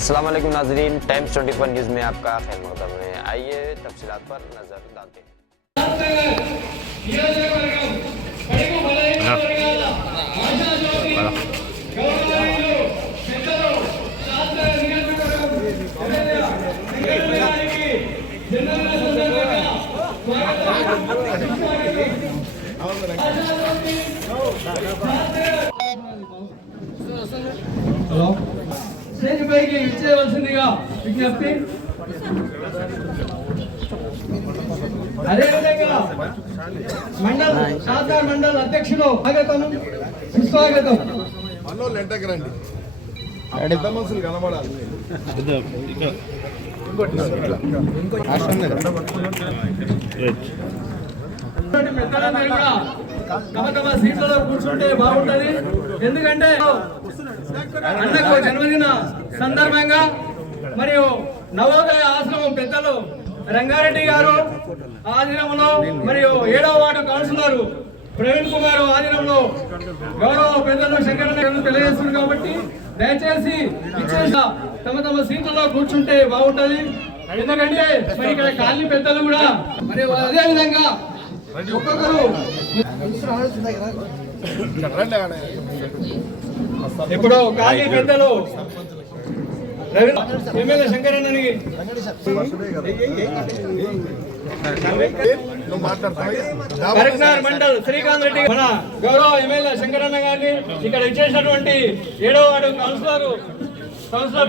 अस्सलाम वालेकुम नाज़रीन, टाइम्स 24 न्यूज़ में आपका खैर मक़दम है। आइए तफसीलात पर नज़र डालते हैं। హలో స్టేజ్ పైకి ఇచ్చేయవలసిందిగా విజ్ఞప్తి. అదేవిధంగా శాసన మండల అధ్యక్షులు స్వాగతం సుస్వాగతం. మనుషులు కనబడాలి. పెద్దలందరూ కూడా తమ తమ సీట్లలో కూర్చుంటే బాగుంటది. ఎందుకంటే అన్నకు జన్మదిన సందర్భంగా మరియు నవోదయ ఆశ్రమం పెద్దలు రంగారెడ్డి గారు ఆధీనంలో మరియు 7వ వార్డు కౌన్సిలర్ ప్రవీణ్ కుమార్ ఆధీనంలో గౌరవ పెద్దలు శంకరన్న తెలియజేస్తున్నారు. కాబట్టి దయచేసి తమ తమ సీట్లలో కూర్చుంటే బాగుంటది. ఎందుకంటే మరి ఇక్కడ కాలనీ పెద్దలు కూడా మరి అదే విధంగా ఒక్కొక్కరు ఇప్పుడు కాలనీ పెద్దలు ఎమ్మెల్యే శంకరన్నని కరెక్ట్నగర్ మండల్ శ్రీకాంత్ రెడ్డి మన గౌరవ ఎమ్మెల్యే శంకరన్న గారిని ఇక్కడ ఇచ్చేసినటువంటి 7వ వార్డు కౌన్సిలర్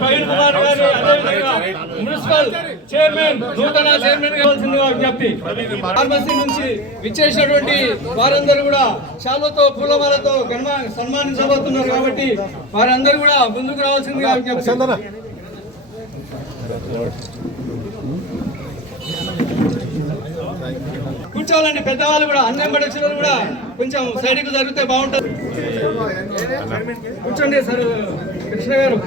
ప్రవీణ్ కుమార్ గారు అదేవిధంగా మున్సిపల్ చైర్మన్ నూతన చైర్మన్ కావాల్సిందిగా విజ్ఞప్తి. ఫార్మసీ నుంచి విచ్చేసినటువంటి వారందరూ కూడా శాలువతో పూలమాలతో సన్మానించబోతున్నారు. కాబట్టి వారందరూ కూడా ముందుకు రావాల్సిందిగా విజ్ఞప్తి. కూర్చోవాలండి పెద్దవాళ్ళు కూడా, అన్నెంబడి వచ్చిన కూడా కొంచెం సైడ్కి జరిగితే బాగుంటుంది. కూర్చోండి సార్ కృష్ణ గారు.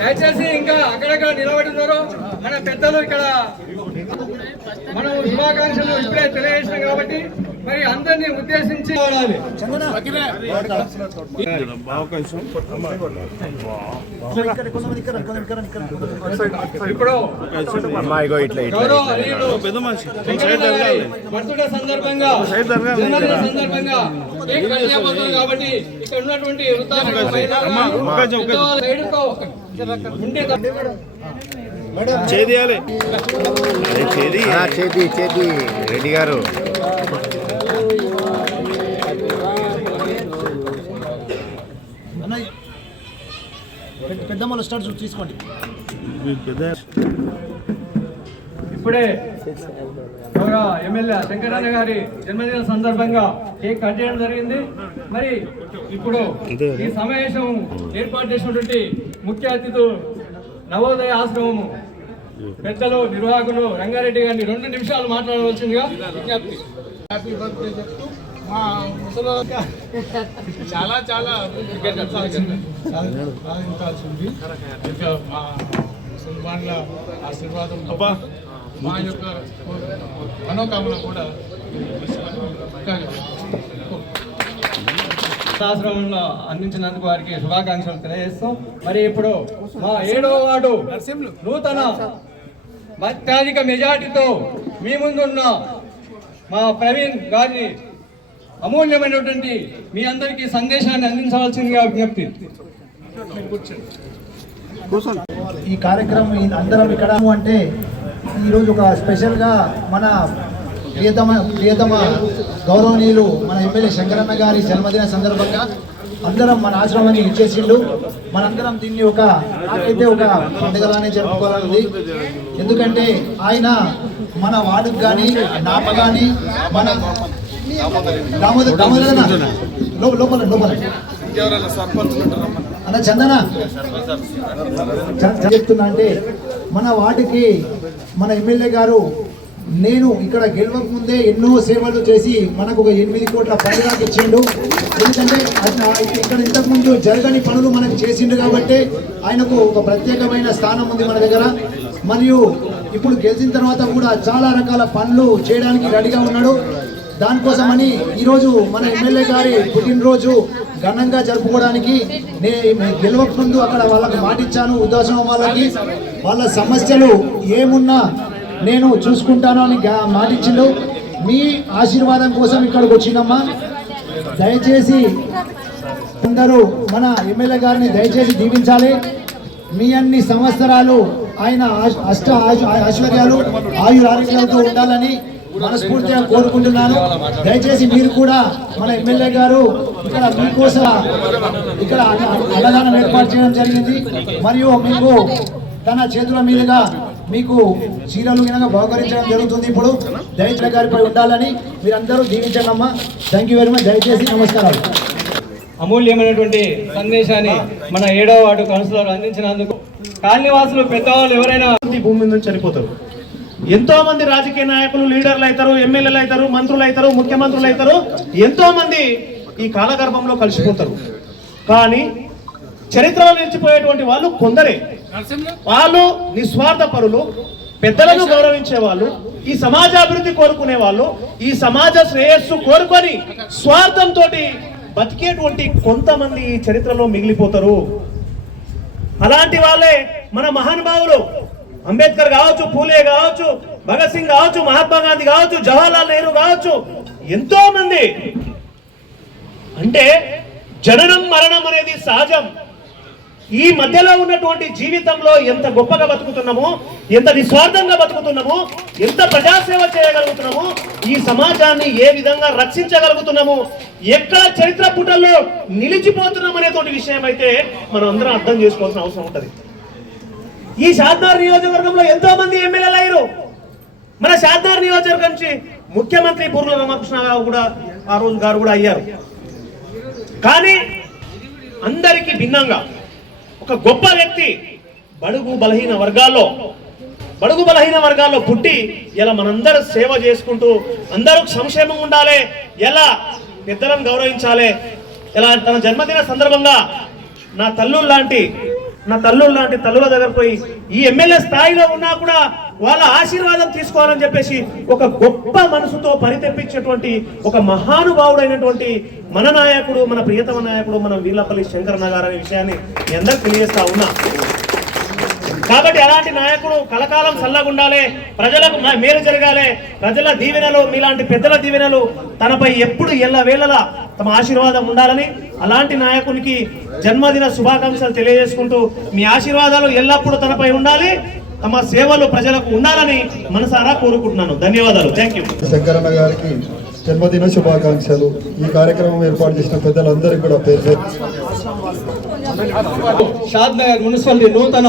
దయచేసి ఇంకా అక్కడక్కడ నిలబడి ఉన్నారు మన పెద్దలు. ఇక్కడ మనం శుభాకాంక్షలు ఇప్పుడే తెలియజేసినాం కాబట్టి మరి అందరినీ ఉద్దేశించి వాడాలి. ఇప్పుడు బర్త్డే సందర్భంగా కాబట్టి ఇక్కడ ఉన్నటువంటి చేతి రెడ్డి గారు పెద్దమ్మలు స్టార్ట్ తీసుకోండి. ఇప్పుడే గౌరవ ఎమ్మెల్యే శంకరన్న గారి జన్మదిన సందర్భంగా కేక్ కట్ చేయడం జరిగింది. మరి ఇప్పుడు ఈ సమావేశం ఏర్పాటు చేసినటువంటి ముఖ్య అతిథులు నవోదయ ఆశ్రమము పెద్దలు నిర్వాహకులు రంగారెడ్డి గారిని 2 నిమిషాలు మాట్లాడవలసిందిగా విజ్ఞప్తి. హ్యాపీ బర్త్డే చెప్తూ మా ముసలి చాలా చాలా సాధించాల్సింది. ఇంకా మా ముసల్మాన్ల ఆశీర్వాదం మా యొక్క మనోకామన కూడా ఆశ్రమంలో అందించినందుకు వారికి శుభాకాంక్షలు తెలియజేస్తాం. మరి ఇప్పుడు మా 7వ వార్డు నూతన అత్యధిక మెజార్టీతో మీ ముందున్న మా ప్రవీణ్ గారి అమూల్యమైనటువంటి మీ అందరికీ సందేశాన్ని అందించవలసిందిగా విజ్ఞప్తి. ఈ కార్యక్రమం అందరం ఇక్కడ అంటే ఈరోజు ఒక స్పెషల్గా మన ప్రియతమ గౌరవనీయులు మన ఎమ్మెల్యే శంకరన్న గారి జన్మదిన సందర్భంగా అందరం మన ఆశ్రమాన్ని ఇచ్చేసిండు. మనందరం దీన్ని నాకైతే ఒక పండుగలానే జరుపుకోవాలని. ఎందుకంటే ఆయన మన వార్డుకు కానీ నాప కానీ మన లోపల అన్న చందన చెప్తున్నా అంటే మన వార్డుకి మన ఎమ్మెల్యే గారు నేను ఇక్కడ గెలవక ముందే ఎన్నో సేవలు చేసి మనకు ఒక 8 కోట్ల పనులకు ఇచ్చిండు. ఎందుకంటే ఇక్కడ ఇంతకుముందు జరగని పనులు మనకు చేసిండు కాబట్టి ఆయనకు ఒక ప్రత్యేకమైన స్థానం ఉంది మన దగ్గర. మరియు ఇప్పుడు గెలిచిన తర్వాత కూడా చాలా రకాల పనులు చేయడానికి రెడీగా ఉన్నాడు. దానికోసమని ఈరోజు మన ఎమ్మెల్యే గారి పుట్టినరోజు ఘనంగా జరుపుకోవడానికి నేను గెలవక ముందు అక్కడ వాళ్ళకి మాటిచ్చాను. ఉద్దాసం వాళ్ళ సమస్యలు ఏమున్నా నేను చూసుకుంటాను అని మాటిచ్చిండు. మీ ఆశీర్వాదం కోసం ఇక్కడికి వచ్చిందమ్మా. దయచేసి అందరూ మన ఎమ్మెల్యే గారిని దయచేసి దీవించాలి. మీ అన్ని సంవత్సరాలు ఆయన ఐశ్వర్యాలు ఆయురారోగ్యాలతో ఉండాలని మనస్ఫూర్తిగా కోరుకుంటున్నాను. దయచేసి మీరు కూడా మన ఎమ్మెల్యే గారు ఇక్కడ మీకోసం ఇక్కడ అన్నదానం ఏర్పాటు చేయడం జరిగింది. మరియు మీకు తన చేతుల మీదుగా మీకు చీరలు గినగా బహుకరించడం జరుగుతుంది. ఇప్పుడు దయచేసి గారిపై ఉండాలని మీరందరూ దీవించండి అమ్మా. Thank you very much. దయచేసి నమస్కారాలు. అమూల్యమైనటువంటి సందేశాన్ని మన 7వ వార్డు కౌన్సిలర్ అందించినందుకు కాలనీవాసులు పెద్దవాళ్ళు ఎవరైనా భూమి మీద చనిపోతారు. ఎంతో మంది రాజకీయ నాయకులు, లీడర్లు అవుతారు, ఎమ్మెల్యేలు అవుతారు, మంత్రులు అవుతారు, ముఖ్యమంత్రులు అవుతారు. ఎంతో మంది ఈ కాలగర్భంలో కలిసిపోతారు. కానీ చరిత్రలో నిలిచిపోయేటువంటి వాళ్ళు కొందరే. వాళ్ళు నిస్వార్థ పరులు, పెద్దలను గౌరవించే వాళ్ళు, ఈ సమాజాభివృద్ధి కోరుకునే వాళ్ళు, ఈ సమాజ శ్రేయస్సు కోరుకొని స్వార్థంతో బతికేటువంటి కొంతమంది ఈ చరిత్రలో మిగిలిపోతారు. అలాంటి వాళ్ళే మన మహానుభావులు. అంబేద్కర్ కావచ్చు, పూలే కావచ్చు, భగత్ సింగ్ కావచ్చు, మహాత్మా గాంధీ కావచ్చు, జవహర్లాల్ నెహ్రూ కావచ్చు, ఎంతో మంది. అంటే జననం మరణం అనేది సహజం. ఈ మధ్యలో ఉన్నటువంటి జీవితంలో ఎంత గొప్పగా బతుకుతున్నామో, ఎంత నిస్వార్థంగా బతుకుతున్నామో, ఎంత ప్రజాసేవ చేయగలుగుతున్నామో, ఈ సమాజాన్ని ఏ విధంగా రక్షించగలుగుతున్నామో, ఎక్కడ చరిత్ర పుటల్లో నిలిచిపోతున్నాం అనేటువంటి విషయం అయితే మనం అందరం అర్థం చేసుకోవాల్సిన అవసరం ఉంటుంది. ఈ షాద్నగర్ నియోజకవర్గంలో ఎంతో మంది ఎమ్మెల్యేలు అయ్యారు. మన షాద్నగర్ నియోజకవర్గం నుంచి ముఖ్యమంత్రి పూర్ల రామకృష్ణ కూడా ఆ రోజు గారు కూడా అయ్యారు. కానీ అందరికీ భిన్నంగా ఒక గొప్ప వ్యక్తి బడుగు బలహీన వర్గాల్లో పుట్టి ఇలా మనందరూ సేవ చేసుకుంటూ అందరూ సంక్షేమం ఉండాలి, ఎలా పెద్దలను గౌరవించాలి, ఇలా తన జన్మదిన సందర్భంగా నా తల్లులు లాంటి తల్లుల దగ్గర పోయి ఈ ఎమ్మెల్యే స్థాయిలో ఉన్నా కూడా వాళ్ళ ఆశీర్వాదం తీసుకోవాలని చెప్పేసి ఒక గొప్ప మనసుతో పరితెప్పించేటువంటి ఒక మహానుభావుడైనటువంటి మన నాయకుడు, మన ప్రియతమ నాయకుడు, మన వీర్లపల్లి శంకరన్న గారు అనే విషయాన్ని మీ అందరికి తెలియజేస్తా ఉన్నా. కాబట్టి అలాంటి నాయకుడు కలకాలం చల్లగుండాలి, ప్రజలకు మేలు జరగాలి, ప్రజల దీవెనలు, మీలాంటి పెద్దల దీవెనలు తనపై ఎప్పుడు ఎల్లవేళలా తమ ఆశీర్వాదం ఉండాలని, అలాంటి నాయకునికి జన్మదిన శుభాకాంక్షలు తెలియజేసుకుంటూ మీ ఆశీర్వాదాలు ఎల్లప్పుడూ తనపై ఉండాలి, తమ సేవలు ప్రజలకు ఉండాలని మనసారా కోరుకుంటున్నాను. ధన్యవాదాలు. Thank you. శంకరన్న గారికి జన్మదిన శుభాకాంక్షలు. ఈ కార్యక్రమం ఏర్పాటు చేసిన పెద్దలందరికీ కూడా పేరు షాద్నగర్ మున్సిపాలిటీ నూతన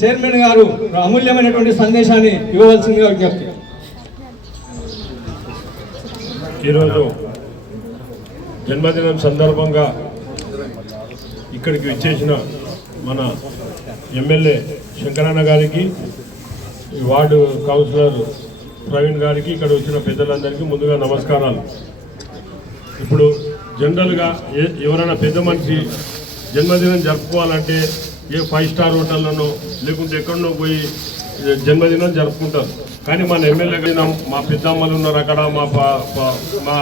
చైర్మన్ గారు అమూల్యమైనటువంటి సందేశాన్ని ఇవ్వవలసిందిగా విజ్ఞప్తి. ఈరోజు జన్మదినం సందర్భంగా ఇక్కడికి వచ్చేసిన మన ఎమ్మెల్యే శంకరన్న గారికి, వార్డు కౌన్సిలర్ ప్రవీణ్ గారికి, ఇక్కడ వచ్చిన పెద్దలందరికీ ముందుగా నమస్కారాలు. ఇప్పుడు జనరల్గా ఎవరైనా పెద్ద మనిషి జన్మదినం జరుపుకోవాలంటే ఏ 5 స్టార్ హోటల్లోనో లేకుంటే ఎక్కడనో పోయి జన్మదినం జరుపుకుంటారు. కానీ మన ఎమ్మెల్యే గారు, మా పెద్దమ్మలు ఉన్నారు అక్కడ, మా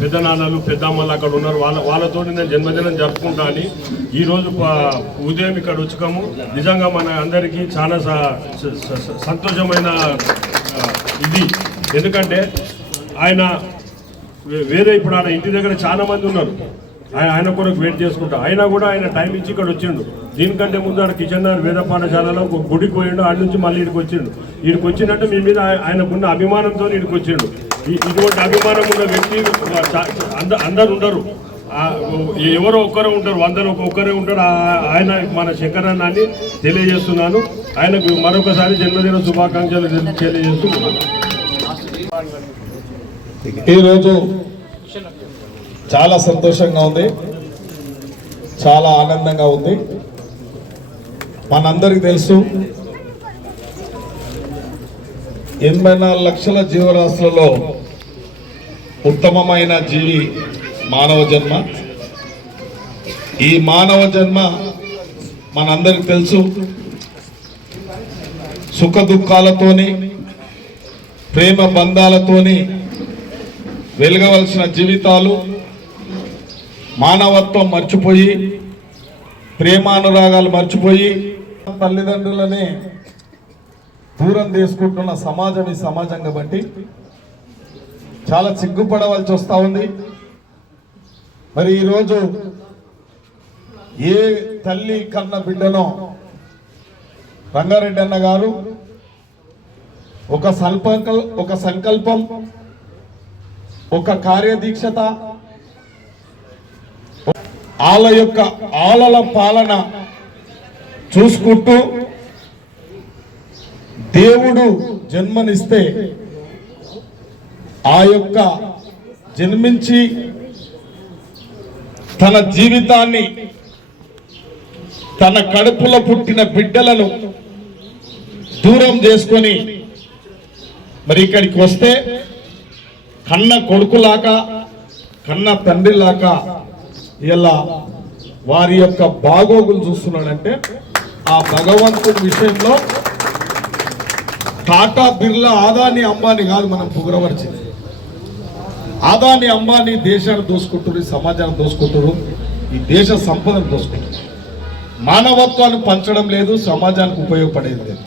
పెద్దనాన్నలు పెద్దమ్మలు అక్కడ ఉన్నారు, వాళ్ళతో నేను జన్మదినం జరుపుకుంటా అని ఈరోజు ఉదయం ఇక్కడ వచ్చాము. నిజంగా మన అందరికీ చాలా సంతోషమైన ఇది. ఎందుకంటే ఆయన వేరే ఇప్పుడు ఆయన ఇంటి దగ్గర చాలా మంది ఉన్నారు, ఆయన కొరకు వెయిట్ చేసుకుంటా, అయినా కూడా ఆయన టైం ఇచ్చి ఇక్కడ వచ్చిండు. దీనికంటే ముందు ఆడ కిషన్ నగర్ వేద పాఠశాలలో ఒక గుడికి పోయిండు, ఆడ నుంచి మళ్ళీ ఇక్కడికి వచ్చిండు. ఇక్కడికి వచ్చినట్టు మీ మీద ఆయనకున్న అభిమానంతో ఇక్కడికి వచ్చిండు. ఇటువంటి అభిమానం ఉన్న వ్యక్తి అందరు ఉండరు, ఎవరో ఒక్కరే ఉంటారు, అందరూ ఒక్కరే ఉంటారు. ఆయన మన శంకరన్నాన్ని తెలియజేస్తున్నాను. ఆయనకు మరొకసారి జన్మదిన శుభాకాంక్షలు తెలియజేస్తున్నాను. ఈరోజు చాలా సంతోషంగా ఉంది, చాలా ఆనందంగా ఉంది. మనందరికీ తెలుసు 84 లక్షల జీవరాశులలో ఉత్తమమైన జీవి మానవ జన్మ. ఈ మానవ జన్మ మనందరికి తెలుసు, సుఖ దుఃఖాలతోని, ప్రేమ బంధాలతోని వెలగవలసిన జీవితాలు మానవత్వం మర్చిపోయి ప్రేమానురాగాలు మర్చిపోయి తల్లిదండ్రులనే దూరం తీసుకుంటున్న సమాజం ఈ సమాజం కాబట్టి చాలా సిగ్గుపడవలసి వస్తూ ఉంది. మరి ఈరోజు ఏ తల్లి కన్న బిడ్డనో రంగారెడ్డి అన్న గారు ఒక సంకల్పం ఒక కార్యదీక్షత ఆలల పాలన చూసుకుంటూ దేవుడు జన్మనిస్తే ఆ యొక్క జన్మించి తన జీవితాన్ని తన కడుపులో పుట్టిన బిడ్డలను దూరం చేసుకొని మరి ఇక్కడికి వస్తే కన్న కొడుకులాగా కన్న తండ్రిలాగా ఇలా వారి యొక్క బాగోగులు చూస్తున్నాడంటే ఆ భగవంతుడి విషయంలో టాటా బిర్లా ఆదాని అంబానీ కాదు మనం పొగరవలసింది. ఆదాని అంబానీ దేశాన్ని దోసుకుంటారు, ఈ సమాజాన్ని దోసుకుంటారు, ఈ దేశ సంపదను దోసుకుంటారు. మానవత్వాన్ని పంచడం లేదు, సమాజానికి ఉపయోగపడేది లేదు.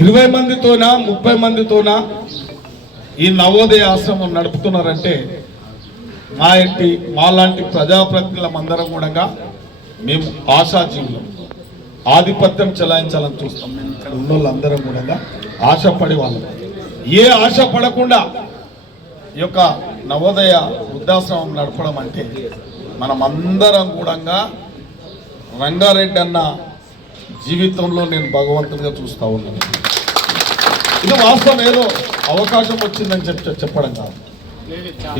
20 మందితోనా 30 మందితోనా ఈ నవోదయ ఆశ్రమం నడుపుతున్నారంటే మాలాంటి ప్రజాప్రతినిధులం అందరం కూడా మేము ఆశాజీవులం, ఆధిపత్యం చెలాయించాలని చూస్తాం. మేము ఇక్కడ ఉన్న వాళ్ళందరం కూడా ఆశపడే వాళ్ళం. ఏ ఆశ పడకుండా ఈ యొక్క నవోదయ వృద్ధాశ్రమం నడపడం అంటే మనం అందరం కూడా రంగారెడ్డి అన్న జీవితంలో నేను భగవంతుడిగా చూస్తూ ఉన్నాను. ఇది వాస్తవం, ఏదో అవకాశం వచ్చిందని చెప్పడం కాదు.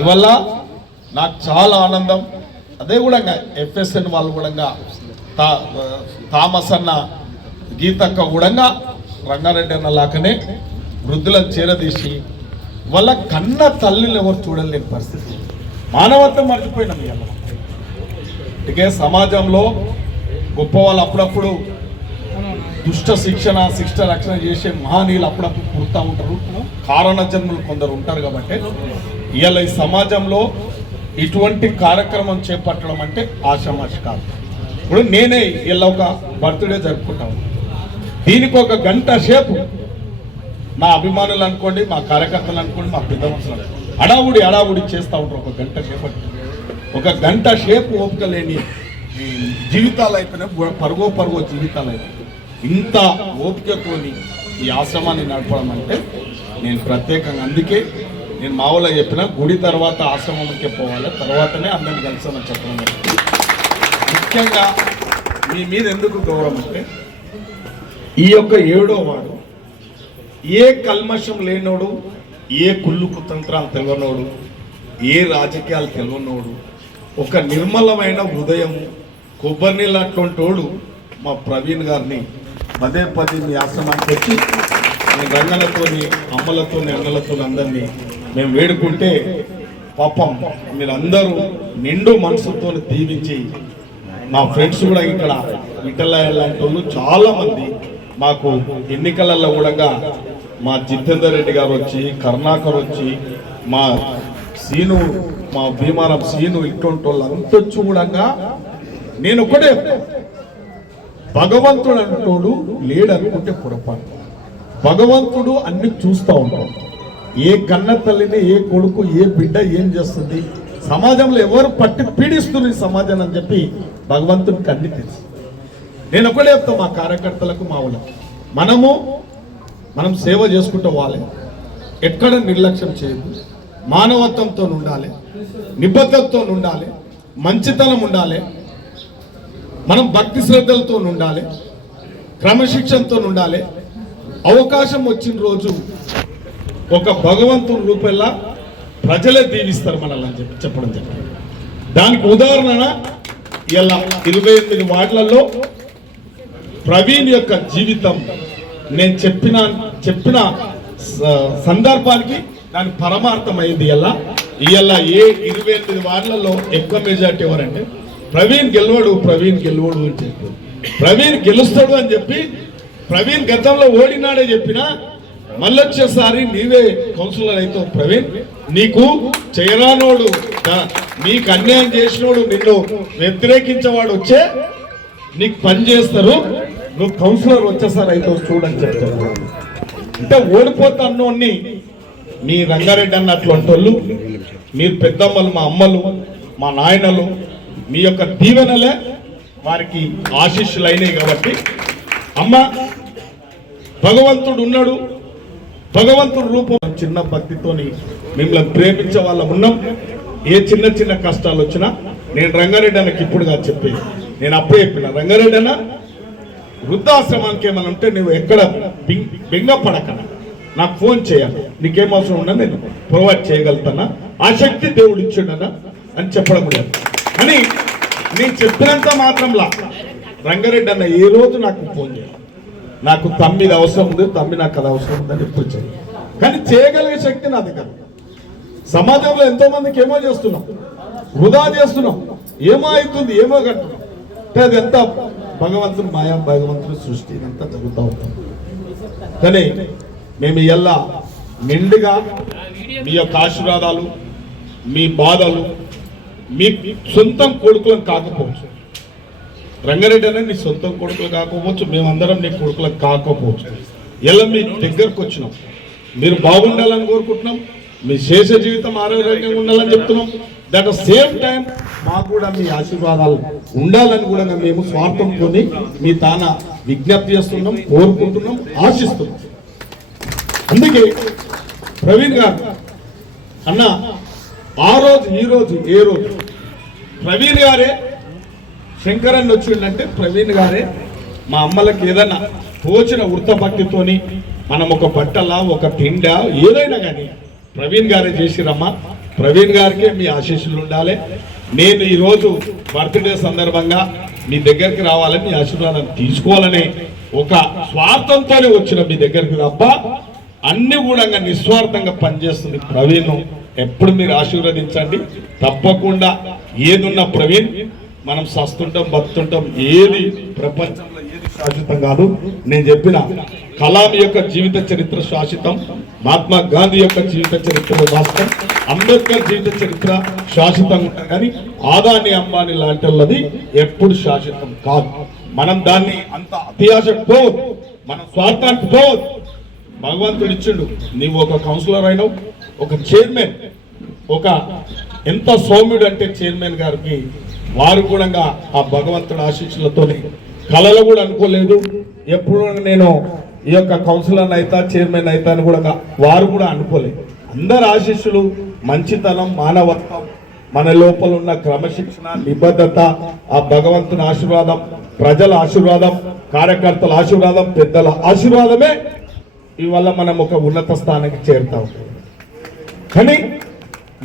ఇవల్ల నాకు చాలా ఆనందం. అదే కూడా FSN వాళ్ళు కూడా థామస్ అన్న గీతక్క కూడా రంగారెడ్డి అన్న లాగానే వృద్ధులను చేరదీసి వాళ్ళ కన్న తల్లిని ఎవరు చూడలేని పరిస్థితి, మానవత్వం మర్చిపోయినాం. ఇవాళ అందుకే సమాజంలో గొప్ప వాళ్ళు అప్పుడప్పుడు దుష్ట శిక్ష రక్షణ చేసే మహనీయులు అప్పుడప్పుడు పుడతా ఉంటారు, కారణ జన్మలు కొందరు ఉంటారు. కాబట్టి ఇవాళ ఈ సమాజంలో ఇటువంటి కార్యక్రమం చేపట్టడం అంటే ఆషామాషి కాదు. ఇప్పుడు నేనే ఇలా ఒక బర్త్డే జరుపుకుంటాను, దీనికి 1 గంట సేపు మా అభిమానులు అనుకోండి, మా కార్యకర్తలు అనుకోండి, మా పెద్ద మనుషులు అడావుడి చేస్తూ ఉంటారు. 1 గంట సేపటి 1 గంట సేపు ఓపిక లేని జీవితాలు అయిపోయినాయి, పరుగో జీవితాలు అయిపోయినాయి. ఇంత ఓపికతోని ఈ ఆశ్రమాన్ని నడపడం అంటే నేను ప్రత్యేకంగా, అందుకే నేను మామూలుగా చెప్పిన గుడి తర్వాత ఆశ్రమంకే పోవాలి, తర్వాతనే అందరిని కలిసామని చెప్పడం. ముఖ్యంగా మీ మీద ఎందుకు గౌరవం అంటే ఈ యొక్క 7వ వాడు ఏ కల్మషం లేనోడు, ఏ కుళ్ళు కుతంత్రాలు తెలియనోడు, ఏ రాజకీయాలు తెలియనోడు, ఒక నిర్మలమైన హృదయం కొబ్బరి నీళ్ళు అటువంటోడు మా ప్రవీణ్ గారిని పదే మీ ఆశ్రమానికి వచ్చి నేను రంగలతోని అమ్మలతోని అన్నలతో అందరినీ మేము వేడుకుంటే పాపం మీరందరూ నిండు మనసుతో దీవించి, మా ఫ్రెండ్స్ కూడా ఇక్కడ విఠలయ్య లాంటి వాళ్ళు చాలామంది మాకు ఎన్నికలలో కూడా మా జితేందర్ రెడ్డి గారు వచ్చి, కరుణాకర్ వచ్చి, మా సీను, మా భీమారం సీను, ఇటువంటి వాళ్ళు అంత వచ్చి కూడా నేను ఒకటే భగవంతుడు అంటోడు లేడనుకుంటే పొరపాటు. భగవంతుడు అన్ని చూస్తూ ఉంటాడు. ఏ కన్న తల్లిని, ఏ కొడుకు, ఏ బిడ్డ ఏం చేస్తుంది, సమాజంలో ఎవరు పట్టి పీడిస్తుంది సమాజం అని చెప్పి భగవంతుడికి అన్ని తెలుసు. నేను ఒకటే చెప్తా మా కార్యకర్తలకు, మా వాళ్ళకి, మనం సేవ చేసుకుంటూ వాళ్ళే, ఎక్కడ నిర్లక్ష్యం చేయదు, మానవత్వంతో ఉండాలి, నిబద్ధతతో ఉండాలి, మంచితనం ఉండాలి, మనం భక్తి శ్రద్ధలతో ఉండాలి, క్రమశిక్షణతో ఉండాలి. అవకాశం వచ్చిన రోజు ఒక భగవంతుని రూపంలో ప్రజలే దీవిస్తారు మనల్ని అని చెప్పడం జరిగింది. దానికి ఉదాహరణ ఇలా 28 వార్డులలో ప్రవీణ్ యొక్క జీవితం నేను చెప్పిన సందర్భానికి దాని పరమార్థమైంది. ఇలా ఏ 28 వార్డులలో ఎక్కువ మెజార్టీ ఎవరంటే ప్రవీణ్ గెలవడు అని చెప్పి, ప్రవీణ్ గెలుస్తాడు అని చెప్పి, ప్రవీణ్ గతంలో ఓడినాడే చెప్పినా మళ్ళొచ్చేసారి నీవే కౌన్సిలర్ అయితే ప్రవీణ్ నీకు చేయరానోడు నీకు అన్యాయం చేసినోడు నిన్ను వ్యతిరేకించేవాడు వచ్చే నీకు పని చేస్తారు, నువ్వు కౌన్సిలర్ వచ్చేసారి అయితే చూడని చెప్తాను. అంటే ఓడిపోతా అన్నోన్ని మీ రంగారెడ్డి అన్నటువంటి వాళ్ళు, మీరు పెద్దమ్మలు, మా అమ్మలు, మా నాయనలు, మీ యొక్క దీవెనలే వారికి ఆశీస్సులు అయినాయి. కాబట్టి అమ్మ భగవంతుడు ఉన్నాడు, భగవంతుడు రూపం చిన్న భక్తితోని మిమ్మల్ని ప్రేమించే వాళ్ళం ఉన్నాం. ఏ చిన్న చిన్న కష్టాలు వచ్చినా నేను రంగారెడ్డి అన్నకి ఇప్పుడుగా చెప్పేది, నేను అప్పుడే చెప్పిన రంగారెడ్డి అన్న వృద్ధాశ్రమానికి ఏమన్నా ఉంటే నువ్వు ఎక్కడ బెంగపడకనా, నాకు ఫోన్ చేయాలి, నీకేం అవసరం ఉన్నా నేను ప్రొవైడ్ చేయగలుగుతానా, ఆ శక్తి దేవుడు ఇచ్చిండనా అని చెప్పడం కూడా. అని నేను చెప్పినంత మాత్రంలా రంగారెడ్డి అన్న ఏ రోజు నాకు ఫోన్ చేయాలి, నాకు తమ్మిది అవసరం ఉంది, తమ్మి నాకు అది అవసరం ఉందని ఎప్పుడు చేయాలి. కానీ చేయగలిగే శక్తి నా దగ్గర. సమాజంలో ఎంతో మందికి ఏమో చేస్తున్నాం, వృధా చేస్తున్నాం, ఏమో అవుతుంది, ఏమో కట్టున్నాం. అంటే అది ఎంత భగవంతుడు మాయా, భగవంతుడు సృష్టి అంతా జరుగుతూ ఉంటుంది. కానీ మేము ఇలా నిండుగా మీ యొక్క ఆశీర్వాదాలు, మీ బాధలు, మీ సొంతం కొడుకులను కాకపోవచ్చు, రంగారెడ్డి అనేది నీ సొంతం కొడుకులు కాకపోవచ్చు, మేమందరం నీ కొడుకులకు కాకపోవచ్చు, ఇలా మీ దగ్గరకు వచ్చినాం, మీరు బాగుండాలని కోరుకుంటున్నాం, మీ శేష జీవితం ఆరోగ్యంగా ఉండాలని చెప్తున్నాం. దట్ సేమ్ టైం మాకు కూడా మీ ఆశీర్వాదాలు ఉండాలని కూడా మేము స్వార్థంతో మీ తాన విజ్ఞప్తి చేస్తున్నాం, కోరుకుంటున్నాం, ఆశిస్తున్నాం. అందుకే ప్రవీణ్ గారు అన్న ఆ రోజు ఈ రోజు ఏ రోజు ప్రవీణ్ గారే శంకరన్ వచ్చిందంటే ప్రవీణ్ గారే మా అమ్మలకి ఏదన్నా తోచిన వృత్తభక్తితోని మనం ఒక బట్టల ఒక తిండ ఏదైనా కానీ ప్రవీణ్ గారే చేసిరమ్మా. ప్రవీణ్ గారికే మీ ఆశీస్సులు ఉండాలి. నేను ఈరోజు బర్త్డే సందర్భంగా మీ దగ్గరికి రావాలని, మీ ఆశీర్వాదం తీసుకోవాలనే ఒక స్వార్థంతోనే వచ్చిన మీ దగ్గరికి తప్ప అన్ని కూడా నిస్వార్థంగా పనిచేస్తుంది ప్రవీణ్. ఎప్పుడు మీరు ఆశీర్వదించండి. తప్పకుండా ఏదున్న ప్రవీణ్ మనం సస్తుంటాం, బతుంటాం, ఏది ప్రపంచంలో ఏది శాశ్వతం కాదు. నేను చెప్పిన కలాం యొక్క జీవిత చరిత్ర శాశ్వతం, మహాత్మా గాంధీ యొక్క జీవిత చరిత్ర వాస్తవం, అంబేద్కర్ జీవిత చరిత్ర శాశ్వతంగా ఉంటుంది. కానీ ఆదాని అంబానీ లాంటి వాళ్ళది ఎప్పుడు శాశ్వతం కాదు. మనం దాన్ని అంత అత్యాశకు పోవద్దు, మనం స్వార్థానికి పోవద్దు. భగవంతుడు ఇచ్చిండు, నీవు ఒక కౌన్సిలర్ అయినావు, ఒక చైర్మన్, ఒక ఎంత సౌమ్యుడు అంటే చైర్మన్ గారికి వారు కూడా ఆ భగవంతుడు ఆశీస్సులతో కళలు కూడా అనుకోలేదు. ఎప్పుడు నేను ఈ యొక్క కౌన్సిలర్ అయితా, చైర్మన్ అయితా అని కూడా వారు కూడా అనుకోలేదు. అందరి ఆశీస్సులు, మంచితనం, మానవత్వం, మన లోపల ఉన్న క్రమశిక్షణ, నిబద్ధత, ఆ భగవంతుని ఆశీర్వాదం, ప్రజల ఆశీర్వాదం, కార్యకర్తల ఆశీర్వాదం, పెద్దల ఆశీర్వాదమే ఇవల్ల మనం ఒక ఉన్నత స్థానానికి చేరుతాం. కానీ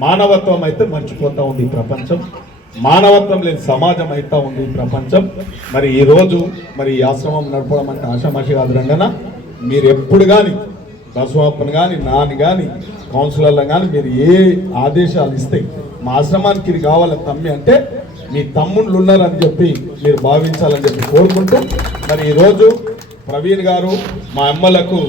మానవత్వం అయితే మర్చిపోతా ఉంది ఈ ప్రపంచం, మానవత్వం లేని సమాజం అయితే ఉంది ఈ ప్రపంచం. మరి ఈరోజు మరి ఈ ఆశ్రమం నడపడం అంటే ఆషామాషి కాదు రంగన. మీరు ఎప్పుడు కానీ బసవప్పని కానీ, నాని కానీ, కౌన్సిలర్లు కానీ మీరు ఏ ఆదేశాలు ఇస్తే మా ఆశ్రమానికి ఇది కావాలని తమ్మి అంటే మీ తమ్ముళ్ళు ఉన్నారని చెప్పి మీరు భావించాలని చెప్పి కోరుకుంటూ, మరి ఈరోజు ప్రవీణ్ గారు మా అమ్మలకు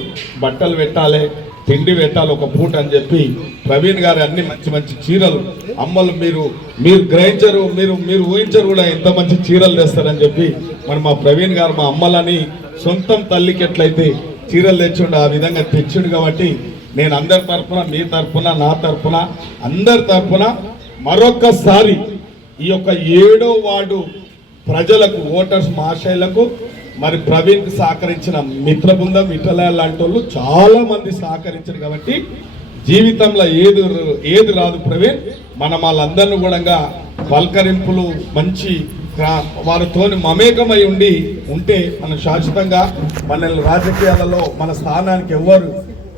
బట్టలు పెట్టాలి, తిండి పెట్టాలి ఒక పూట అని చెప్పి ప్రవీణ్ గారు అన్ని మంచి మంచి చీరలు అమ్మలు మీరు గ్రహించరు, మీరు ఊహించరు కూడా ఎంత మంచి చీరలు తెస్తారని చెప్పి మరి మా ప్రవీణ్ గారు మా అమ్మలని సొంతం తల్లికి ఎట్లయితే చీరలు తెచ్చిండు ఆ విధంగా తెచ్చిండు. కాబట్టి నేను అందరి తరఫున, మీ తరఫున, నా తరఫున, అందరి తరఫున మరొక్కసారి ఈ యొక్క 7వ వార్డు ప్రజలకు, ఓటర్స్ మహాశైలకు, మరి ప్రవీణ్కి సహకరించిన మిత్ర బృందం, విఠలయ్య లాంటి వాళ్ళు చాలా మంది సహకరించారు. కాబట్టి జీవితంలో ఏది రాదు ప్రవీణ్, మనం వాళ్ళందరినీ కూడా పలకరింపులు మంచి వారితో మమేకమై ఉంటే మనం శాశ్వతంగా మనల్ని రాజకీయాలలో మన స్థానానికి ఎవరు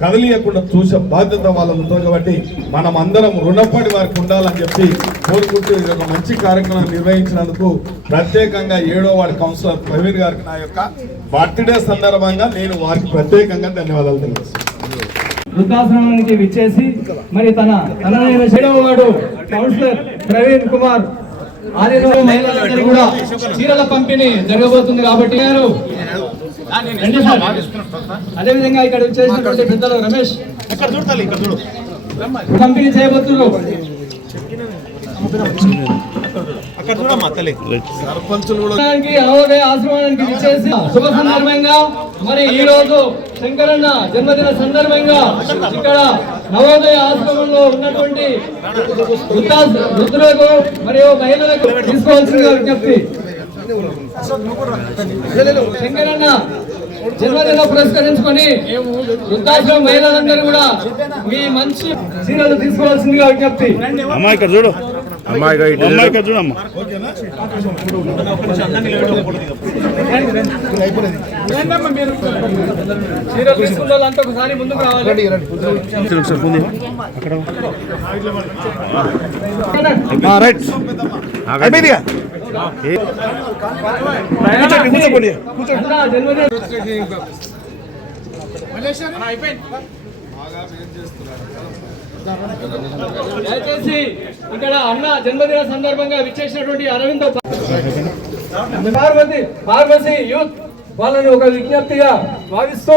కదలియకుండా చూసే బాధ్యత వాళ్ళ ఉంటుంది. కాబట్టి మనం అందరం రుణపడి వారికి ఉండాలని చెప్పి కోరుకుంటూ ఇది ఒక మంచి కార్యక్రమం నిర్వహించినందుకు ప్రత్యేకంగా 7వ వార్డు కౌన్సిలర్ ప్రవీణ్ గారికి నా యొక్క బర్త్డే సందర్భంగా నేను వారికి ప్రత్యేకంగా ధన్యవాదాలు తెలియజేస్తాను. వృద్ధాశ్రమానికి విచ్చేసి మరి తన 7వ వార్డు కౌన్సిలర్ ప్రవీణ్ కుమార్ ఆదివారం మహిళలందరికీ కూడా చీరల పంపిణీ జరగబోతుంది. కాబట్టి అదేవిధంగా ఇక్కడ చేసినటువంటి పెద్దలు రమేష్, పంపిణీ చేయబోతున్నారు. నవోదయ ఆశ్రమానికి విచ్చేసి శుభ సందర్భంగా మరి ఈ రోజు శంకరన్న జన్మదిన సందర్భంగా ఇక్కడ నవోదయ ఆశ్రమంలో ఉన్నటువంటి వృద్ధులకు మరియు మహిళలకు తీసుకోవాల్సిందిగా విజ్ఞప్తి. శంకరన్న జన్మదిన పురస్కరించుకొని వృద్ధాశ్రమం మహిళలందరూ కూడా మీ మంచి చీరలు తీసుకోవాల్సిందిగా విజ్ఞప్తి. అమ్మా ఇక్కడ చూడు, అమ్మా ఇక్కడ చూడమ్మా. చీరలు తీసుకున్న వాళ్ళంతా ఒకసారి ముందుకు రావాలి. దయచేసి ఇక్కడ అన్న జన్మదిన సందర్భంగా విచ్చేసినటువంటి అరవింద్ ఫార్మసీ యూత్ వాళ్ళని ఒక విజ్ఞప్తిగా భావిస్తూ